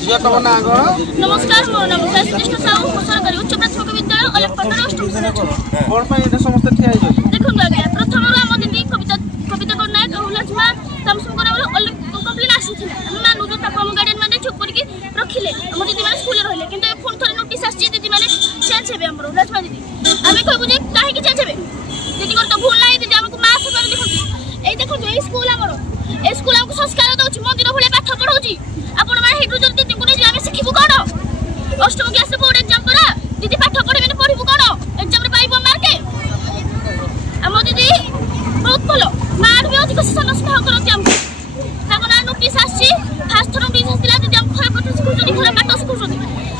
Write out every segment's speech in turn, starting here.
नमस्कार मो नाम कृष्ण साहू सरकारी उच्च प्राथमिक विद्यालय अलगपंडर अष्टम श्रेणी कोन पई एटा समस्त ठिया होई देखन आगे प्रथम हम दीदी कविता कविता करना कहूलजमा तमसम करा वाला कंप्लेन आसी थी हम मानु जो तक हम गार्डियन माने चुप करके रखिले हम दीदी माने स्कूल रहले किंतु फोन थरे नोटिस आसी दीदी माने चेंज हेबे हमरो लजमा दीदी हमें कहबो जे काहे की चेंज हेबे दीदी कर तो भूल नाही दीदी हमको मास पर देखो ए स्कूल हमरो ए स्कूल हमको संस्कार दउची मंदिर भले पाठ पढौची आपण माने हेतु जल्दी दीदी को नै आमे सिखिबु कोन अष्टम क्लास बोर्ड एग्जाम करा दीदी पाठ पढिबे पढिबु कोन एग्जाम रे पाइबो मार्के हम दीदी बहुत भलो मार भी अधिक शिक्षण स्नेह करती हमको ताको ना नोटिस आसी फास्ट थरो नोटिस आसीला दीदी हम खय पठ सिखुचनी खय पाठ सिखुचनी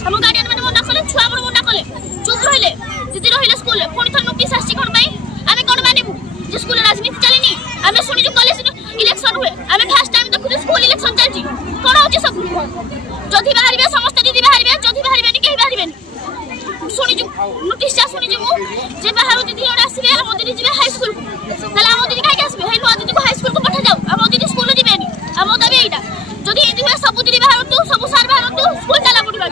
हम गार्डियन माने मना कले छुआ हमर मना कले चुप रहिले दीदी रहिले स्कूल फोन थरो नोटिस आसी कोन भाई आमे कोन मानिबु जे स्कूल राजनीति चलेनी आमे सुनि जो कॉलेज इलेक्शन हुए आमे फर्स्ट टाइम देखु स्कूल इलेक्शन चलची कोन होची सब जदि बाहरिबे समस्त दीदी बाहरिबे जदि बाहरिबे नि केहि बाहरिबे सुनि जो नोटिस जा सुनि जो जे बाहर दीदी ओडा आसीबे हम दीदी जिबे हाई स्कूल ताले हम दीदी काहे आसीबे हे नो दीदी को हाई स्कूल को पठा जाऊ हम दीदी स्कूल जिबेनी हम दाबी एटा जदि एदि हुए सब दीदी बाहर तू सब सार बाहर तू स्कूल चला पड़िबा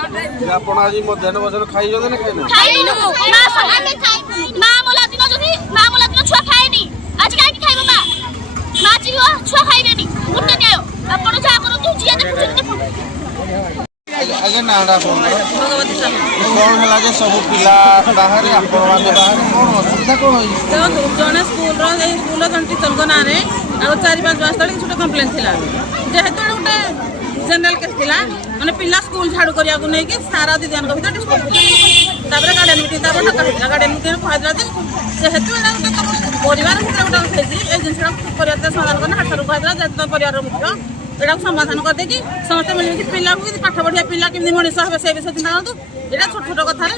आपण आज मध्याह्न भोजन खाइ जदे न खाइनु ना आमे खाइ ना मोला दिन जदि ना मोला दिन छुआ खाइनी आज काहे की खाइबो मा जीवा छुआ खाइबेनी मुट्टे न्याय आपण जा करंतु जिया देखु आगे नाडा फोन भगवती साहू कोन हला जे सब पिला बाहर आपण माने बाहर कोन असुविधा कोन होई जने स्कूल जन टीचर को ना रे आ 4-5 मास तक छोटे कंप्लेंट थिला जेहेतु गोटे जनरल केस थिला माने पिला स्कूल झाड़ू करिया को नै कि सारा दिदियान को भीतर डिस्कस थिला तापर गार्डन मीटिंग तापर कहला गार्डन मीटिंग कहला जे जेहेतु एना गोटे परिवार भीतर गोटे फेजी ए जिनसरा परिवार समाधान करना हटरू कहला जे परिवार मुख्य एटा समाधान कर दे कि समस्त मिल कि पिला को पाठ पढ़िया पिला केमि मनीष हेबे से विषय चिंता करतु एटा छोट छोट कथा रे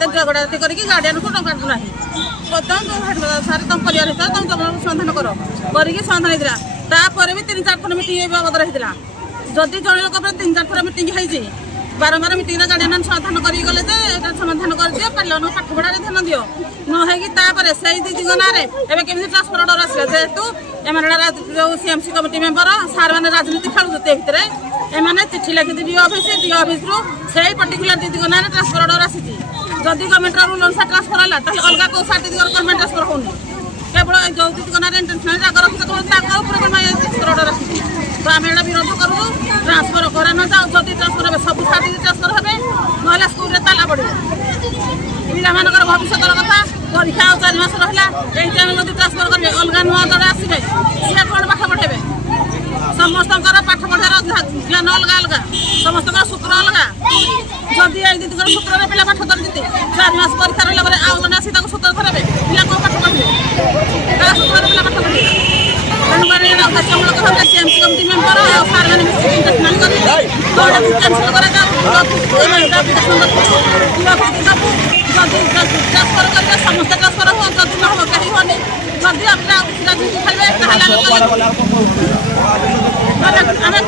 ते झगड़ाटी करके गार्डियन को टंका दु नाही पतन सारे तुम परिवार हिसाब तुम समाधान करो करके समाधान दिला तापर भी 3-4 थर मीटिंग बाबद रहितला जदि जण लोक पर 3-4 थर मीटिंग हैजी बारंबार मीटिंग रे गार्डियन समाधान करी गले जे एटा समाधान कर दियो पिलानो पाठ पढ़ा रे ध्यान दियो न है कि तापर सेई दीदी गना रे एबे केमि ट्रांसफर ऑर्डर आसला जेतु एमानडा जो सीएमसी कमिटी मेंबर सार माने राजनीति खेलुते भितरे एमाने चिट्ठी लिखि डी ऑफिस रु सेई पर्टिकुलर दीदी गना रे ट्रांसफर ऑर्डर आसीची जदि गवर्नमेंट रूल अनुसार ट्रांसफर होला ताले अलगा को सार दीदी गवर्नमेंट ट्रांसफर होनी केवल जो दीदी गना रे इंटेंशनल जागर तो ताका ऊपर को ट्रांसफर ऑर्डर आसीची तो आमे एडा विरोध करू ट्रांसफर करा न जाओ जदि ट्रांसफर हे सब सार दीदी ट्रांसफर हेबे नहला स्कूल रे ताला पड़े पिला मानकर भविष्यतर कथा परीक्षा 4 मास रहला एई टाइम जदि ट्रांसफर करबे अलगा नुआ दल आसीबे से कोन पाठ पढेबे समस्तकर पाठ पढ़ार ज्ञान अलगा अलगा समस्तकर सूत्र अलगा जदि एई दीदी कर सूत्र रे पिला पाठ कर दिते 4 मास परीक्षा रहला बरे आउ जने आसी ताको सूत्र धरबे पिला को पाठ पढबे ता सूत्र रे पिला पाठ पढबे तनु बारे ना उद्देश्यमूलक भाबे सीएमसी कमिटी मेंबर आ सार माने मिसिंग इंटरनेशनल करी बोर्ड कैंसिल करा जा जदि ट्रांसफर करके समस्त ट्रांसफर हो जदि न हो कहीं होनी जदि अपना राजनीति खेलबे ताहला हमें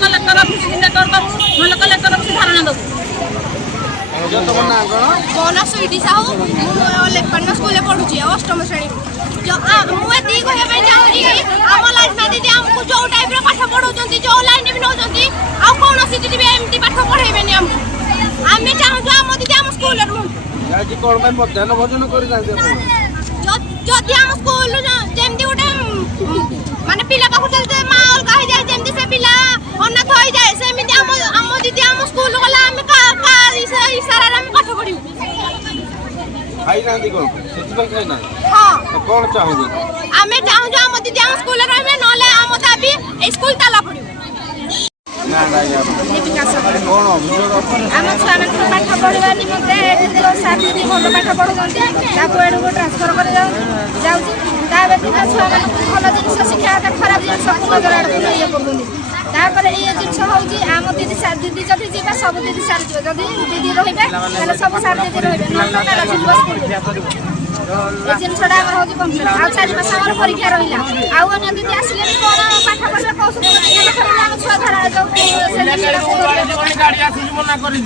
कलेक्टर ऑफिस लेटर दबु नले कलेक्टर ऑफिस धारणा दबु जो तुम ना कोन कोना स्वीटी साहू लेपन स्कूल पढुची अष्टम श्रेणी जो मु एती कहे पे जाउजी हम लाइन में दीदी हमको जो टाइप रो पाठ पढौचंती जो लाइन भी नौचंती आ कोन सी दीदी एमटी पाठ पढाइबेनी हम आमे चाहू जो हम दीदी हम स्कूल रो आज कोन में मध्याह्न भोजन करि जाते जदि हम स्कूल जेमती उठे माने पिला पाखु चलते माल कहि जाय जेमती से पिला अनाथ होई जाय सेमिति हम दीदी हम स्कूल गला हम का इशारा रे हम पाठ पढिउ खाइ ना दी कोन सेति खाइ ना हां कोन चाहू आमे चाहू जो हम दीदी हम स्कूल रहबे नले हम दाबी स्कूल ताला पढिउ ना या कोन अभियोग हम छुआ मन पाठ पढिबा निमते जो सार दीदी भलो पाठ पढुचंती ताको एडु ट्रांसफर कर जाउची ता व्यतीत छुआ मन भलो जिनिस शिक्षा का खराब जिनिस सब नजर आड़ को ये करदुनी तापर ए जिनिस होउची हम दीदी सार दीदी जति जीवा सब दीदी सार जो जति दीदी रहिबे ताले सब सार दीदी रहिबे न ताला जीवा स्कूल ए जिनिसडा हमर होची कंप्लीट आ 4 मास हमर परीक्षा रहिला आ अन्य दीदी आसिले भी कोन पाठ पढले कौशल हम छुआ धरा जो गाड़ी आसी मना करी